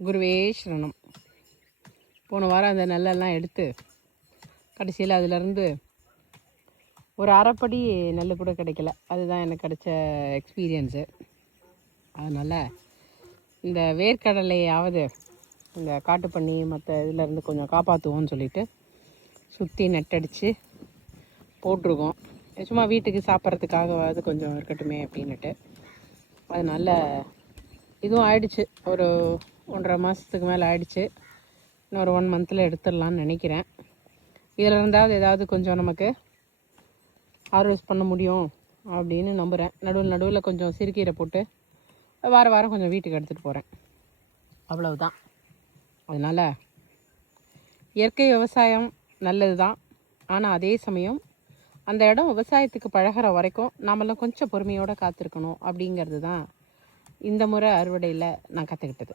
குருவே சரணம். போன வாரம் அந்த நெல்லெல்லாம் எடுத்து கடைசியில் அதிலேருந்து ஒரு அரைப்படி நெல் கூட கிடைக்கல. அதுதான் எனக்கு கிடைச்ச எக்ஸ்பீரியன்ஸு. அதனால் இந்த வேர்க்கடலையாவது இந்த காட்டுப்பண்ணி மற்ற இதிலேருந்து கொஞ்சம் காப்பாற்றுவோன்னு சொல்லிட்டு சுற்றி நெட்டடிச்சு போட்டிருக்கோம். சும்மா வீட்டுக்கு சாப்பிட்றதுக்காகவாது கொஞ்சம் இருக்கட்டுமே அப்படின்னுட்டு. அதனால் இதுவும் ஆயிடுச்சு, ஒரு 1.5 மாதத்துக்கு மேலே ஆயிடுச்சு. இன்னொரு 1 மந்தில் எடுத்துடலான்னு நினைக்கிறேன். இதில் இருந்தால் ஏதாவது கொஞ்சம் நமக்கு ஹார்வெஸ்ட் பண்ண முடியும் அப்படின்னு நம்புகிறேன். நடுவில் கொஞ்சம் சிறுகீரை போட்டு வாரம் கொஞ்சம் வீட்டுக்கு எடுத்துகிட்டு போகிறேன். அவ்வளவுதான். அதனால் இயற்கை விவசாயம் நல்லது தான். ஆனால் அதே சமயம் அந்த இடம் விவசாயத்துக்கு பழகிற வரைக்கும் நாமெல்லாம் கொஞ்சம் பொறுமையோடு காத்திருக்கணும் அப்படிங்கிறது தான் இந்த முறை அறுவடையில் நான் கற்றுக்கிட்டது.